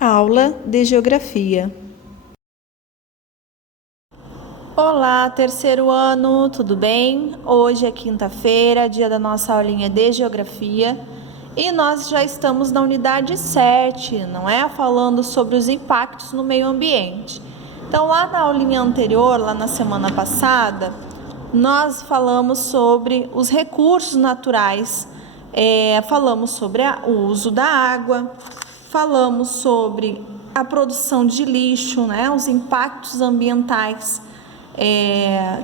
Aula de Geografia. Olá, terceiro ano, tudo bem? Hoje é quinta-feira, dia da nossa aulinha de Geografia, e nós já estamos na unidade 7, não é? Falando sobre os impactos no meio ambiente. Então, lá na aulinha anterior, lá na semana passada, nós falamos sobre os recursos naturais, falamos sobre o uso da água, falamos sobre a produção de lixo, né? Os impactos ambientais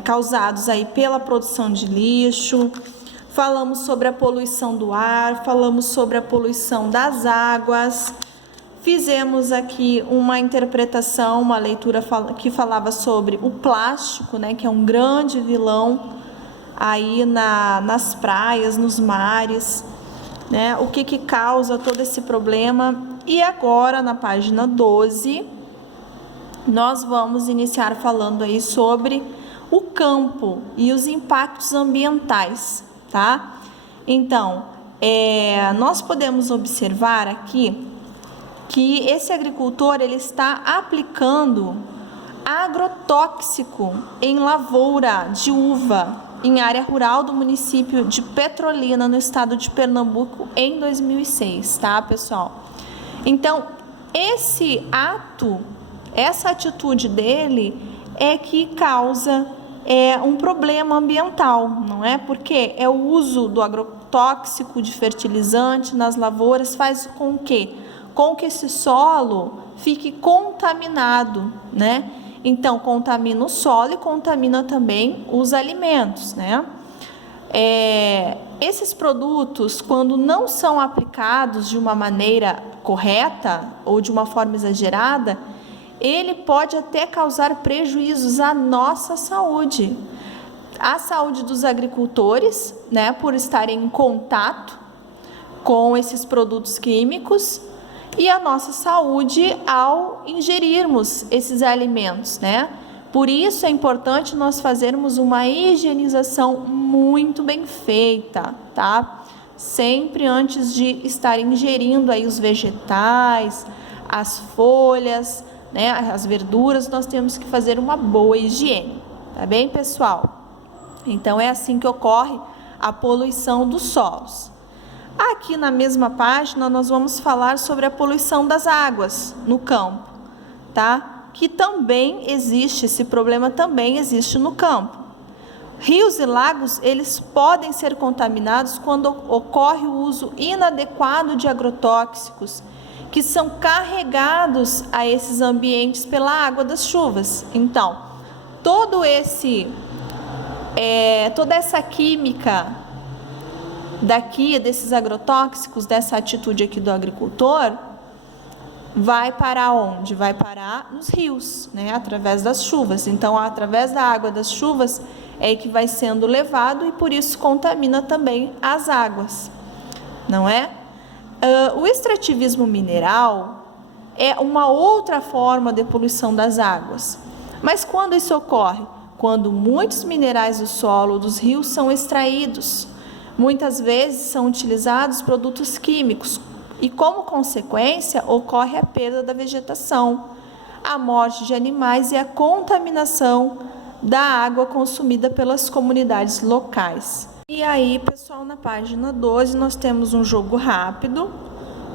causados aí pela produção de lixo, falamos sobre a poluição do ar, falamos sobre a poluição das águas, fizemos aqui uma interpretação, uma leitura que falava sobre o plástico, né, que é um grande vilão aí nas praias, nos mares, né, o que causa todo esse problema. E agora, na página 12, nós vamos iniciar falando aí sobre o campo e os impactos ambientais, tá? Então, nós podemos observar aqui que esse agricultor ele está aplicando agrotóxico em lavoura de uva em área rural do município de Petrolina, no estado de Pernambuco, em 2006, tá, pessoal? Então, esse ato, essa atitude dele é que causa um problema ambiental, não é? Porque o uso do agrotóxico, de fertilizante nas lavouras faz com que esse solo fique contaminado, né? Então, contamina o solo e contamina também os alimentos, né? Esses produtos, quando não são aplicados de uma maneira correta ou de uma forma exagerada, ele pode até causar prejuízos à nossa saúde, à saúde dos agricultores, né, por estarem em contato com esses produtos químicos, e a nossa saúde ao ingerirmos esses alimentos, né? Por isso é importante nós fazermos uma higienização muito bem feita, tá? Sempre antes de estar ingerindo aí os vegetais, as folhas, né, as verduras, nós temos que fazer uma boa higiene, tá bem, pessoal? Então é assim que ocorre a poluição dos solos. Aqui na mesma página nós vamos falar sobre a poluição das águas no campo, tá? Que também existe, esse problema também existe no campo. Rios e lagos, eles podem ser contaminados quando ocorre o uso inadequado de agrotóxicos, que são carregados a esses ambientes pela água das chuvas. Então, toda essa química desses agrotóxicos, dessa atitude aqui do agricultor, vai parar onde? Vai parar nos rios, né? Através das chuvas. Então, através da água das chuvas é que vai sendo levado e por isso contamina também as águas, não é? O extrativismo mineral é uma outra forma de poluição das águas. Mas quando isso ocorre? Quando muitos minerais do solo dos rios são extraídos. Muitas vezes são utilizados produtos químicos e, como consequência, ocorre a perda da vegetação, a morte de animais e a contaminação da água consumida pelas comunidades locais. E aí, pessoal, na página 12 nós temos um jogo rápido,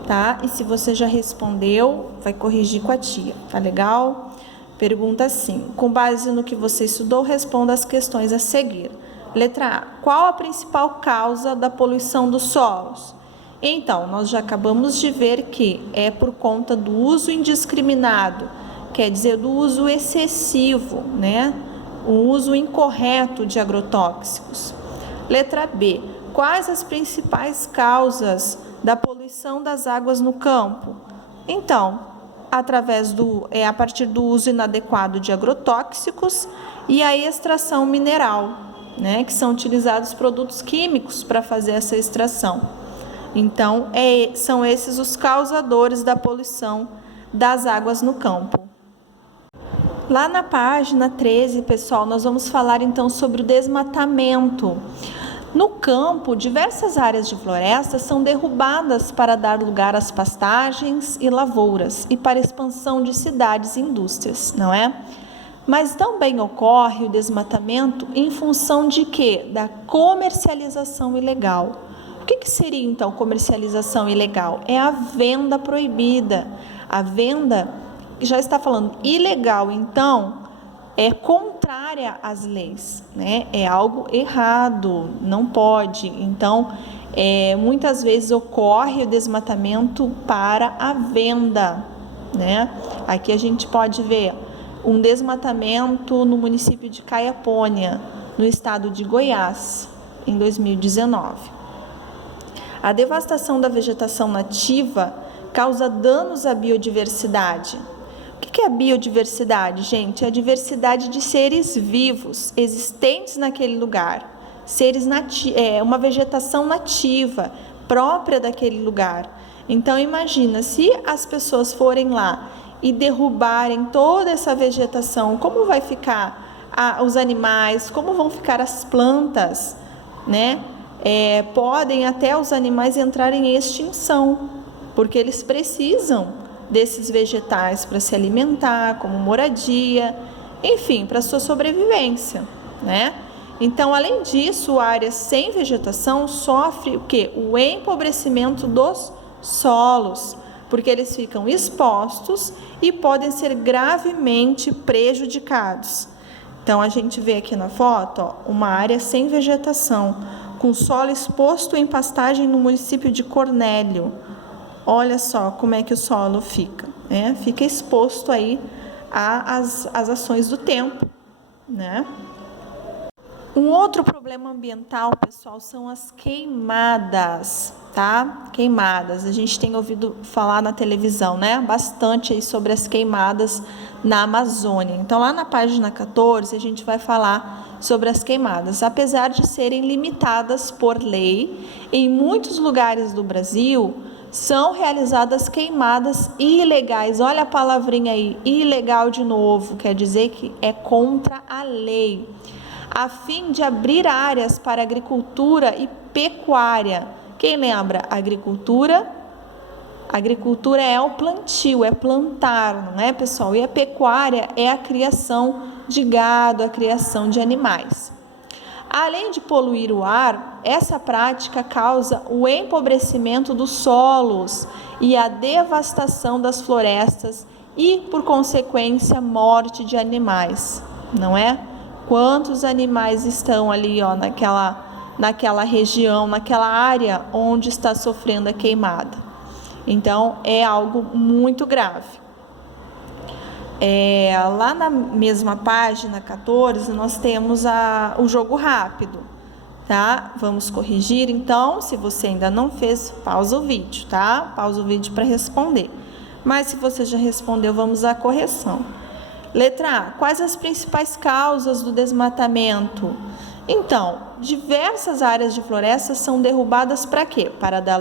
tá? E se você já respondeu, vai corrigir com a tia, tá legal? Pergunta assim: com base no que você estudou, responda as questões a seguir. Letra A. Qual a principal causa da poluição dos solos? Então, nós já acabamos de ver que é por conta do uso indiscriminado, quer dizer, do uso excessivo, né? O uso incorreto de agrotóxicos. Letra B. Quais as principais causas da poluição das águas no campo? Então, a partir do uso inadequado de agrotóxicos e a extração mineral, né, que são utilizados produtos químicos para fazer essa extração. Então, são esses os causadores da poluição das águas no campo. Lá na página 13, pessoal, nós vamos falar então sobre o desmatamento. No campo, diversas áreas de floresta são derrubadas para dar lugar às pastagens e lavouras e para a expansão de cidades e indústrias, não é? Mas também ocorre o desmatamento em função de quê? Da comercialização ilegal. O que seria então comercialização ilegal? É a venda proibida. A venda, já está falando ilegal, então é contrária às leis, né? É algo errado, não pode. Então, muitas vezes ocorre o desmatamento para a venda, né? Aqui a gente pode ver um desmatamento no município de Caiapônia, no estado de Goiás, em 2019. A devastação da vegetação nativa causa danos à biodiversidade. O que é a biodiversidade, gente? É a diversidade de seres vivos existentes naquele lugar, uma vegetação nativa própria daquele lugar. Então imagina, se as pessoas forem lá e derrubarem toda essa vegetação, como vai ficar os animais, como vão ficar as plantas, né? Podem até os animais entrarem em extinção, porque eles precisam desses vegetais para se alimentar, como moradia, enfim, para sua sobrevivência, né? Então, além disso, áreas sem vegetação sofrem o quê? O empobrecimento dos solos, porque eles ficam expostos e podem ser gravemente prejudicados. Então, a gente vê aqui na foto, ó, uma área sem vegetação, com solo exposto em pastagem no município de Cornélio. Olha só como é que o solo fica, né? Fica exposto aí às ações do tempo, né? Um outro problema ambiental, pessoal, são as queimadas, tá? Queimadas, a gente tem ouvido falar na televisão, né? Bastante aí sobre as queimadas na Amazônia. Então, lá na página 14, a gente vai falar sobre as queimadas. Apesar de serem limitadas por lei, em muitos lugares do Brasil são realizadas queimadas ilegais. Olha a palavrinha aí, ilegal de novo, quer dizer que é contra a lei, a fim de abrir áreas para agricultura e pecuária. Quem lembra? Agricultura é o plantio, é plantar, não é, pessoal? E a pecuária é a criação de gado, a criação de animais. Além de poluir o ar, essa prática causa o empobrecimento dos solos e a devastação das florestas e, por consequência, morte de animais, não é? Quantos animais estão ali, ó, naquela região, naquela área onde está sofrendo a queimada? Então, é algo muito grave. Lá na mesma página 14, nós temos o jogo rápido, tá? Vamos corrigir, então, se você ainda não fez, pausa o vídeo, tá? Pausa o vídeo para responder. Mas se você já respondeu, vamos à correção. Letra A, quais as principais causas do desmatamento? Então, diversas áreas de floresta são derrubadas para quê? Para dar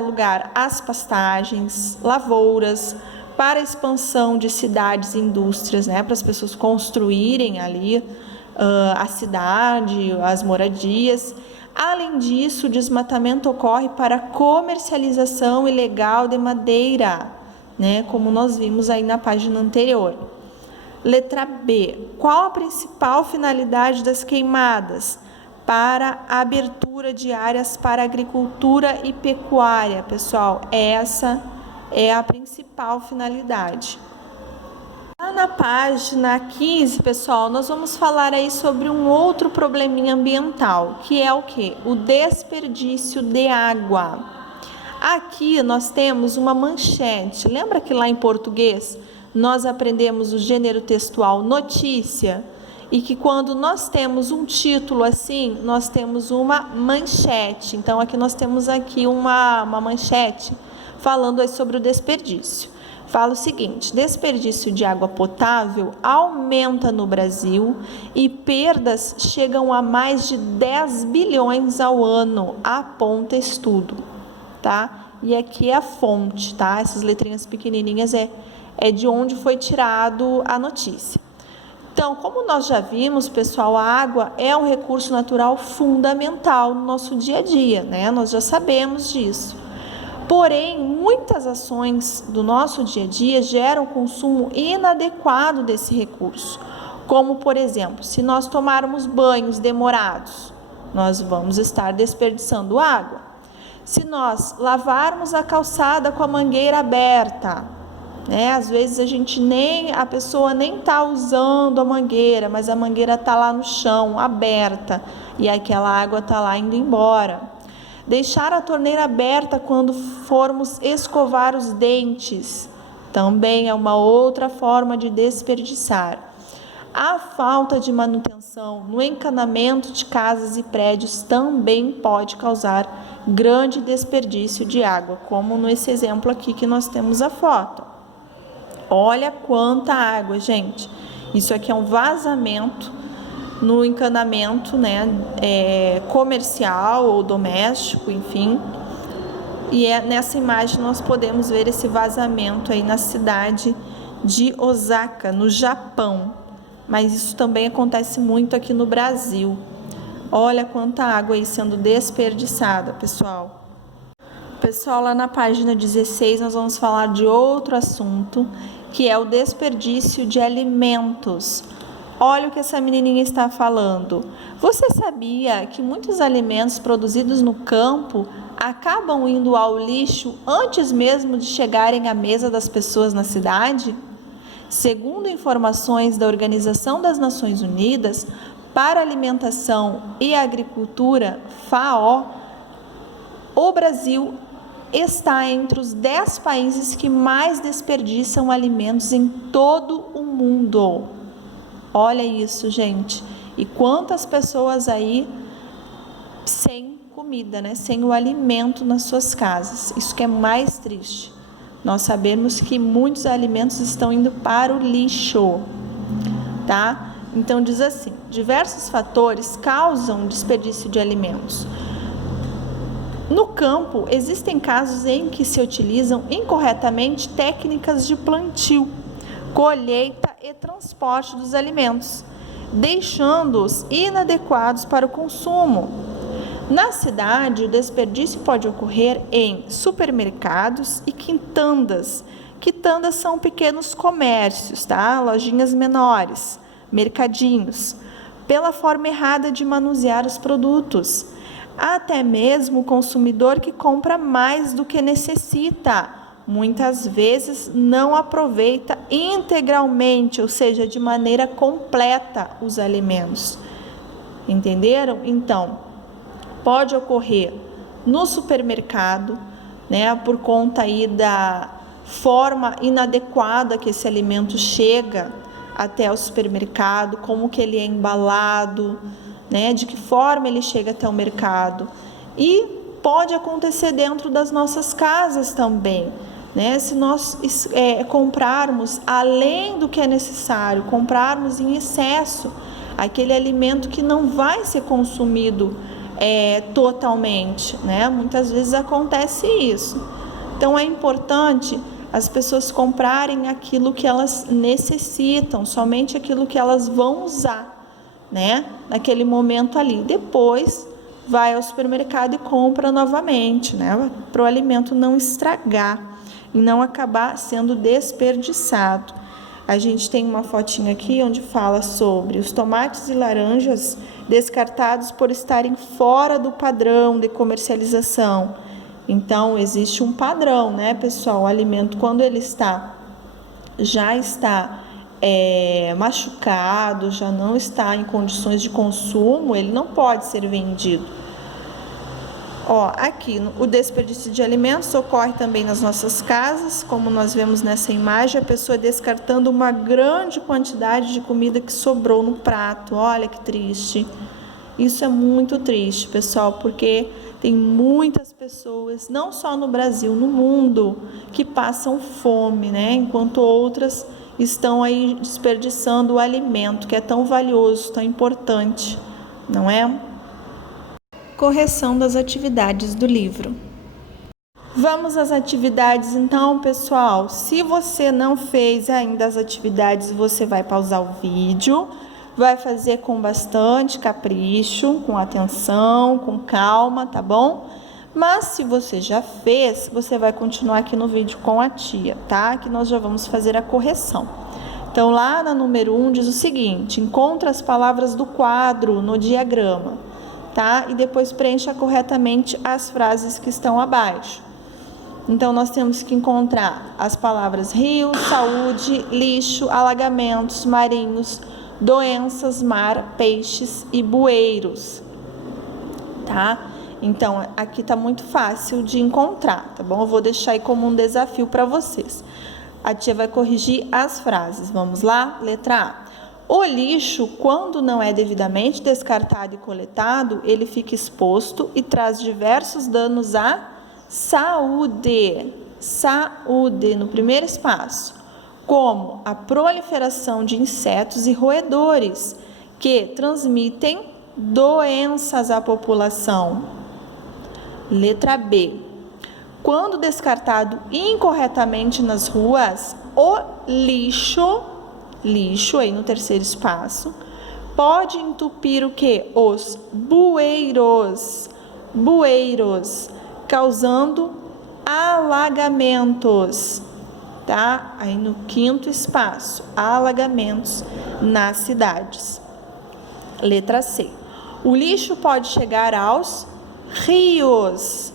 lugar às pastagens, lavouras, para a expansão de cidades e indústrias, né, para as pessoas construírem ali a cidade, as moradias. Além disso, o desmatamento ocorre para a comercialização ilegal de madeira, né, como nós vimos aí na página anterior. Letra B, qual a principal finalidade das queimadas? Para a abertura de áreas para agricultura e pecuária, pessoal, essa é a principal finalidade. Lá na página 15, pessoal, nós vamos falar aí sobre um outro probleminha ambiental, que é o quê? O desperdício de água. Aqui nós temos uma manchete. Lembra que lá em português nós aprendemos o gênero textual notícia? E que quando nós temos um título assim, nós temos uma manchete. Então, aqui nós temos aqui uma manchete falando aí sobre o desperdício. Fala o seguinte: desperdício de água potável aumenta no Brasil e perdas chegam a mais de 10 bilhões ao ano, aponta estudo, tá? E aqui é a fonte, tá? Essas letrinhas pequenininhas é de onde foi tirado a notícia. Então, como nós já vimos, pessoal, a água é um recurso natural fundamental no nosso dia a dia, né? Nós já sabemos disso. Porém, muitas ações do nosso dia a dia geram consumo inadequado desse recurso. Como, por exemplo, se nós tomarmos banhos demorados, nós vamos estar desperdiçando água. Se nós lavarmos a calçada com a mangueira aberta, né? Às vezes a pessoa nem está usando a mangueira, mas a mangueira está lá no chão, aberta, e aquela água está lá indo embora. Deixar a torneira aberta quando formos escovar os dentes também é uma outra forma de desperdiçar. A falta de manutenção no encanamento de casas e prédios também pode causar grande desperdício de água, como nesse exemplo aqui que nós temos a foto. Olha quanta água, gente. Isso aqui é um vazamento no encanamento, né, comercial ou doméstico, enfim. E nessa imagem nós podemos ver esse vazamento aí na cidade de Osaka, no Japão. Mas isso também acontece muito aqui no Brasil. Olha quanta água aí sendo desperdiçada, pessoal. Pessoal, lá na página 16 nós vamos falar de outro assunto, que é o desperdício de alimentos. Olha o que essa menininha está falando. Você sabia que muitos alimentos produzidos no campo acabam indo ao lixo antes mesmo de chegarem à mesa das pessoas na cidade? Segundo informações da Organização das Nações Unidas para a Alimentação e Agricultura, FAO, o Brasil está entre os 10 países que mais desperdiçam alimentos em todo o mundo. Olha isso, gente. E quantas pessoas aí sem comida, né? Sem o alimento nas suas casas. Isso que é mais triste. Nós sabemos que muitos alimentos estão indo para o lixo, tá? Então diz assim: diversos fatores causam desperdício de alimentos. No campo, existem casos em que se utilizam incorretamente técnicas de plantio, colheita e transporte dos alimentos, deixando-os inadequados para o consumo. Na cidade, o desperdício pode ocorrer em supermercados e quitandas. Quitandas são pequenos comércios, tá? Lojinhas menores, mercadinhos, pela forma errada de manusear os produtos. Até mesmo o consumidor que compra mais do que necessita, muitas vezes não aproveita integralmente, ou seja, de maneira completa os alimentos. Entenderam? Então, pode ocorrer no supermercado, né, por conta aí da forma inadequada que esse alimento chega até o supermercado, como que ele é embalado, né, de que forma ele chega até o mercado. E pode acontecer dentro das nossas casas também, né, se nós comprarmos além do que é necessário, comprarmos em excesso aquele alimento que não vai ser consumido totalmente, né? Muitas vezes acontece isso. Então é importante as pessoas comprarem aquilo que elas necessitam, somente aquilo que elas vão usar, né? Naquele momento ali. Depois vai ao supermercado e compra novamente, né? Para o alimento não estragar e não acabar sendo desperdiçado. A gente tem uma fotinha aqui onde fala sobre os tomates e laranjas descartados por estarem fora do padrão de comercialização. Então, existe um padrão, né, pessoal? O alimento, quando ele já está machucado, já não está em condições de consumo, ele não pode ser vendido. Ó, aqui, o desperdício de alimentos ocorre também nas nossas casas, como nós vemos nessa imagem, a pessoa descartando uma grande quantidade de comida que sobrou no prato. Olha que triste. Isso é muito triste, pessoal, porque tem muitas pessoas, não só no Brasil, no mundo, que passam fome, né? Enquanto outras estão aí desperdiçando o alimento, que é tão valioso, tão importante, não é? Correção das atividades do livro. Vamos às atividades então, pessoal. Se você não fez ainda as atividades, você vai pausar o vídeo, vai fazer com bastante capricho, com atenção, com calma, tá bom? Mas se você já fez, você vai continuar aqui no vídeo com a tia, tá? Que nós já vamos fazer a correção. Então, lá na número 1 diz o seguinte: encontra as palavras do quadro no diagrama, tá? E depois preencha corretamente as frases que estão abaixo. Então, nós temos que encontrar as palavras rio, saúde, lixo, alagamentos marinhos, doenças, mar, peixes e bueiros, tá? Então, aqui tá muito fácil de encontrar, tá bom? Eu vou deixar aí como um desafio para vocês. A tia vai corrigir as frases. Vamos lá? Letra A. O lixo, quando não é devidamente descartado e coletado, ele fica exposto e traz diversos danos à saúde. Saúde, no primeiro espaço. Como a proliferação de insetos e roedores, que transmitem doenças à população. Letra B. Quando descartado incorretamente nas ruas, o lixo aí no terceiro espaço, pode entupir o quê? Os bueiros, causando alagamentos, tá? Aí no quinto espaço, alagamentos nas cidades. Letra C. O lixo pode chegar aos rios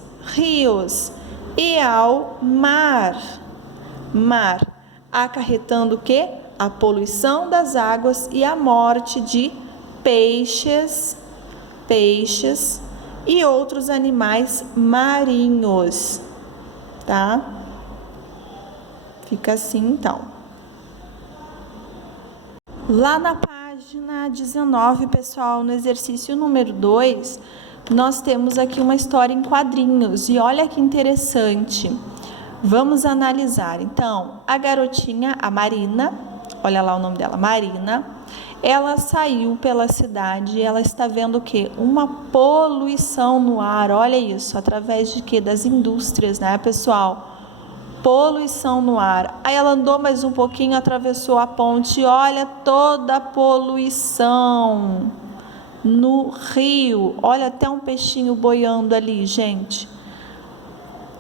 e ao mar, acarretando o quê? A poluição das águas e a morte de peixes e outros animais marinhos, tá? Fica assim, então. Lá na página 19, pessoal, no exercício número 2, nós temos aqui uma história em quadrinhos e olha que interessante. Vamos analisar. Então, a garotinha, a Marina, olha lá o nome dela, Marina, ela saiu pela cidade e ela está vendo o quê? Uma poluição no ar, olha isso, através de quê? Das indústrias, né, pessoal? Poluição no ar. Aí ela andou mais um pouquinho, atravessou a ponte e olha toda a poluição no rio. Olha até um peixinho boiando ali, gente.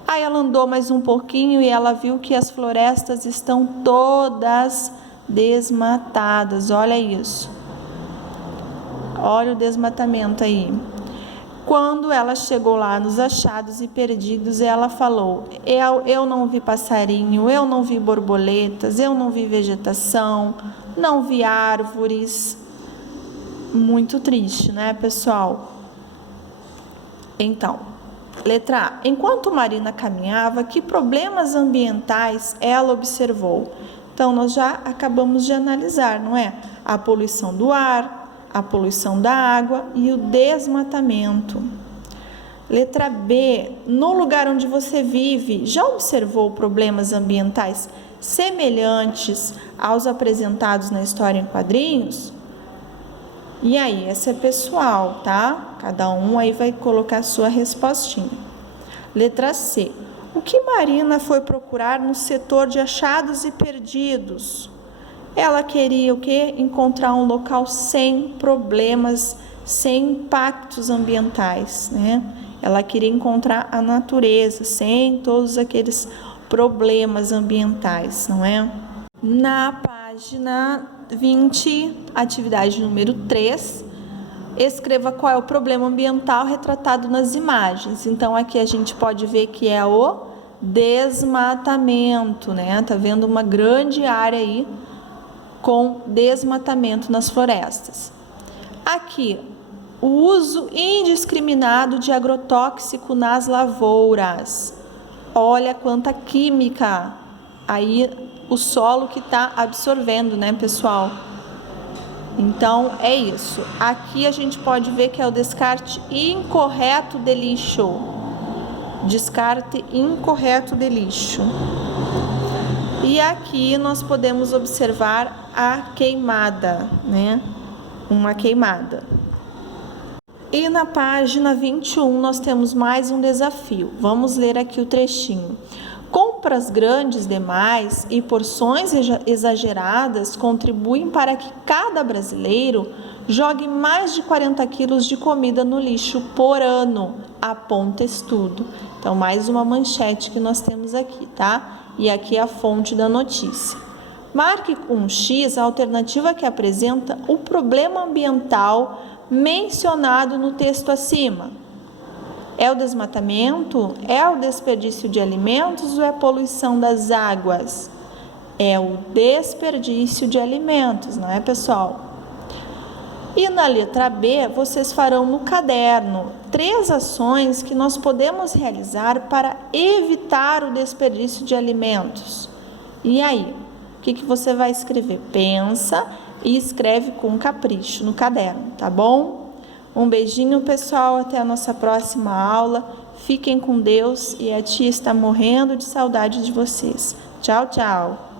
Aí ela andou mais um pouquinho e ela viu que as florestas estão todas desmatadas. Olha isso. Olha o desmatamento aí. Quando ela chegou lá nos achados e perdidos, ela falou: eu não vi passarinho, eu não vi borboletas, eu não vi vegetação, não vi árvores. Muito triste, né, pessoal? Então, letra A. Enquanto Marina caminhava, que problemas ambientais ela observou? Então, nós já acabamos de analisar, não é? A poluição do ar, a poluição da água e o desmatamento. Letra B. No lugar onde você vive, já observou problemas ambientais semelhantes aos apresentados na história em quadrinhos? E aí, essa é pessoal, tá? Cada um aí vai colocar a sua respostinha. Letra C. O que Marina foi procurar no setor de achados e perdidos? Ela queria o quê? Encontrar um local sem problemas, sem impactos ambientais, né? Ela queria encontrar a natureza, sem todos aqueles problemas ambientais, não é? Na página 20, atividade número 3, escreva qual é o problema ambiental retratado nas imagens. Então, aqui a gente pode ver que é o desmatamento, né? Tá vendo uma grande área aí com desmatamento nas florestas. Aqui, o uso indiscriminado de agrotóxico nas lavouras. Olha quanta química aí o solo que está absorvendo, né, pessoal? Então, é isso. Aqui a gente pode ver que é o descarte incorreto de lixo. Descarte incorreto de lixo. E aqui nós podemos observar a queimada, né? Uma queimada. E na página 21 nós temos mais um desafio. Vamos ler aqui o trechinho. Compras grandes demais e porções exageradas contribuem para que cada brasileiro jogue mais de 40 quilos de comida no lixo por ano, aponta estudo. Então, mais uma manchete que nós temos aqui, tá? E aqui é a fonte da notícia. Marque com um X a alternativa que apresenta o problema ambiental mencionado no texto acima. É o desmatamento? É o desperdício de alimentos ou é a poluição das águas? É o desperdício de alimentos, não é, pessoal? E na letra B, vocês farão no caderno 3 ações que nós podemos realizar para evitar o desperdício de alimentos. E aí, o que você vai escrever? Pensa e escreve com capricho no caderno, tá bom? Um beijinho, pessoal, até a nossa próxima aula. Fiquem com Deus e a tia está morrendo de saudade de vocês. Tchau, tchau!